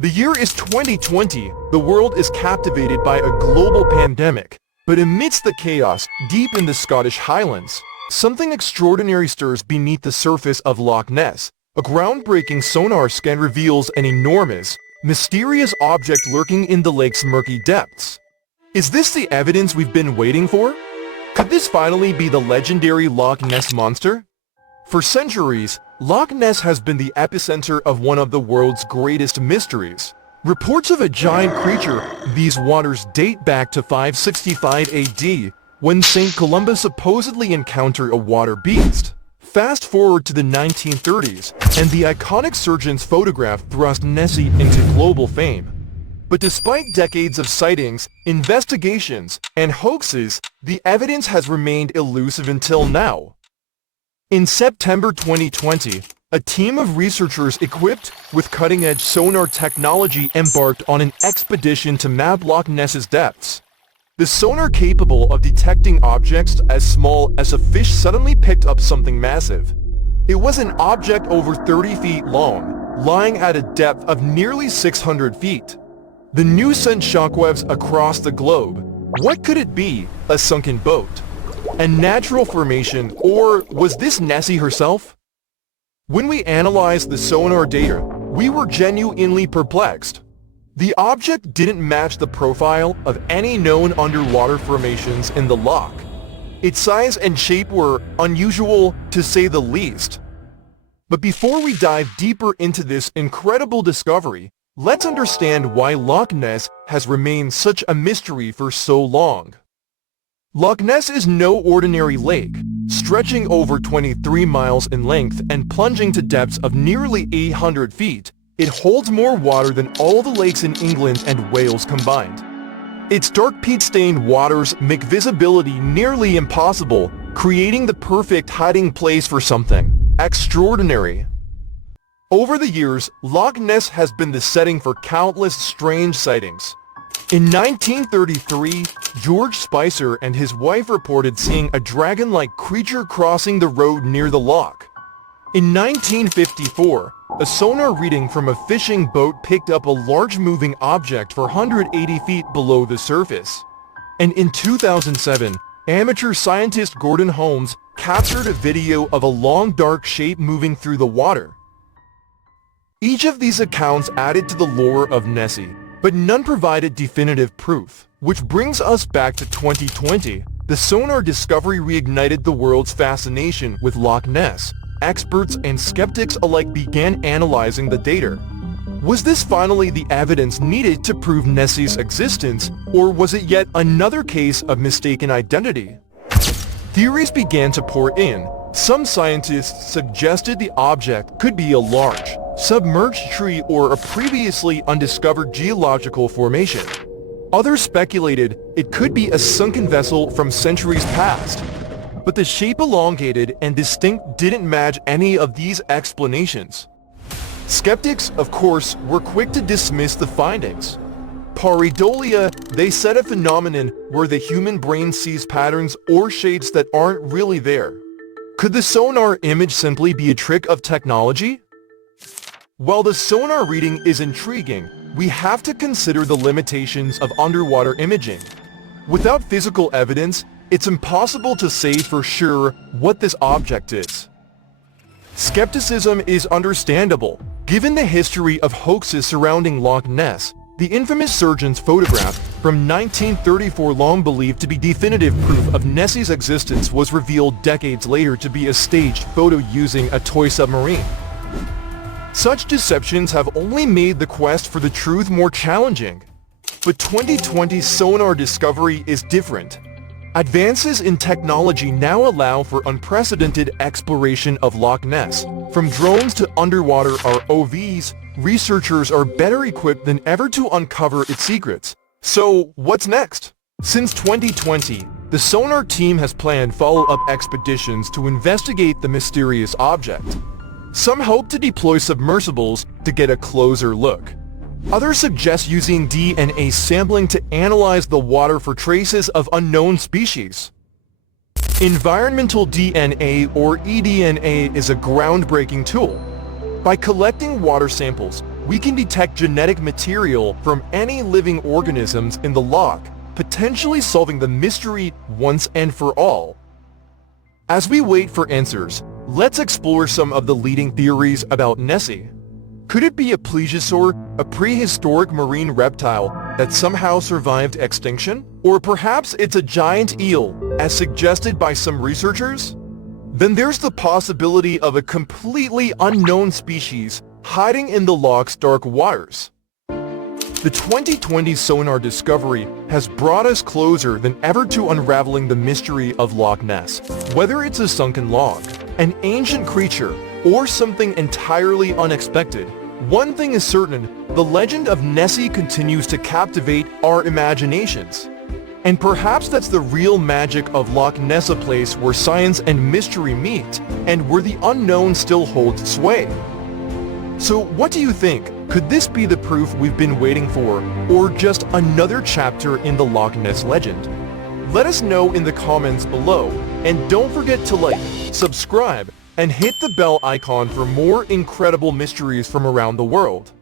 The year is 2020. The world is captivated by a global pandemic. But amidst the chaos, deep in the Scottish Highlands, something extraordinary stirs beneath the surface of Loch Ness. A groundbreaking sonar scan reveals an enormous, mysterious object lurking in the lake's murky depths. Is this the evidence we've been waiting for? Could this finally be the legendary Loch Ness Monster? For centuries, Loch Ness has been the epicenter of one of the world's greatest mysteries. Reports of a giant creature, these waters date back to 565 AD, when St. Columba supposedly encountered a water beast. Fast forward to the 1930s, and the iconic surgeon's photograph thrust Nessie into global fame. But despite decades of sightings, investigations, and hoaxes, the evidence has remained elusive until now. In September 2020, a team of researchers equipped with cutting-edge sonar technology embarked on an expedition to map Loch Ness's depths. The sonar capable of detecting objects as small as a fish suddenly picked up something massive. It was an object over 30 feet long, lying at a depth of nearly 600 feet. The news sent shockwaves across the globe. What could it be? A sunken boat? A natural formation, or was this Nessie herself? When we analyzed the sonar data, we were genuinely perplexed. The object didn't match the profile of any known underwater formations in the loch. Its size and shape were unusual, to say the least. But before we dive deeper into this incredible discovery, let's understand why Loch Ness has remained such a mystery for so long. Loch Ness is no ordinary lake, stretching over 23 miles in length and plunging to depths of nearly 800 feet. It holds more water than all the lakes in England and Wales combined. Its dark peat-stained waters make visibility nearly impossible, creating the perfect hiding place for something extraordinary. Over the years, Loch Ness has been the setting for countless strange sightings. In 1933, George Spicer and his wife reported seeing a dragon-like creature crossing the road near the loch. In 1954, a sonar reading from a fishing boat picked up a large moving object 480 feet below the surface. And in 2007, amateur scientist Gordon Holmes captured a video of a long dark shape moving through the water. Each of these accounts added to the lore of Nessie, but none provided definitive proof. Which brings us back to 2020. The sonar discovery reignited the world's fascination with Loch Ness. Experts and skeptics alike began analyzing the data. Was this finally the evidence needed to prove Nessie's existence, or was it yet another case of mistaken identity? Theories began to pour in. Some scientists suggested the object could be a large, submerged tree or a previously undiscovered geological formation. Others speculated it could be a sunken vessel from centuries past. But the shape elongated and distinct didn't match any of these explanations. Skeptics, of course, were quick to dismiss the findings. Pareidolia, they said, a phenomenon where the human brain sees patterns or shapes that aren't really there. Could the sonar image simply be a trick of technology? While the sonar reading is intriguing, we have to consider the limitations of underwater imaging. Without physical evidence, it's impossible to say for sure what this object is. Skepticism is understandable. Given the history of hoaxes surrounding Loch Ness, the infamous surgeon's photograph from 1934, long believed to be definitive proof of Nessie's existence, was revealed decades later to be a staged photo using a toy submarine. Such deceptions have only made the quest for the truth more challenging. But 2020's sonar discovery is different. Advances in technology now allow for unprecedented exploration of Loch Ness. From drones to underwater ROVs, researchers are better equipped than ever to uncover its secrets. So, what's next? Since 2020, the sonar team has planned follow-up expeditions to investigate the mysterious object. Some hope to deploy submersibles to get a closer look. Others suggest using DNA sampling to analyze the water for traces of unknown species. Environmental DNA, or eDNA, is a groundbreaking tool. By collecting water samples, we can detect genetic material from any living organisms in the loch, potentially solving the mystery once and for all. As we wait for answers, let's explore some of the leading theories about Nessie. Could it be a plesiosaur, a prehistoric marine reptile that somehow survived extinction? Or perhaps it's a giant eel, as suggested by some researchers? Then there's the possibility of a completely unknown species hiding in the loch's dark waters. The 2020 sonar discovery has brought us closer than ever to unraveling the mystery of Loch Ness. Whether it's a sunken log, an ancient creature, or something entirely unexpected, one thing is certain, the legend of Nessie continues to captivate our imaginations. And perhaps that's the real magic of Loch Ness, a place where science and mystery meet, and where the unknown still holds sway. So what do you think? Could this be the proof we've been waiting for, or just another chapter in the Loch Ness legend? Let us know in the comments below, and don't forget to like, subscribe, and hit the bell icon for more incredible mysteries from around the world.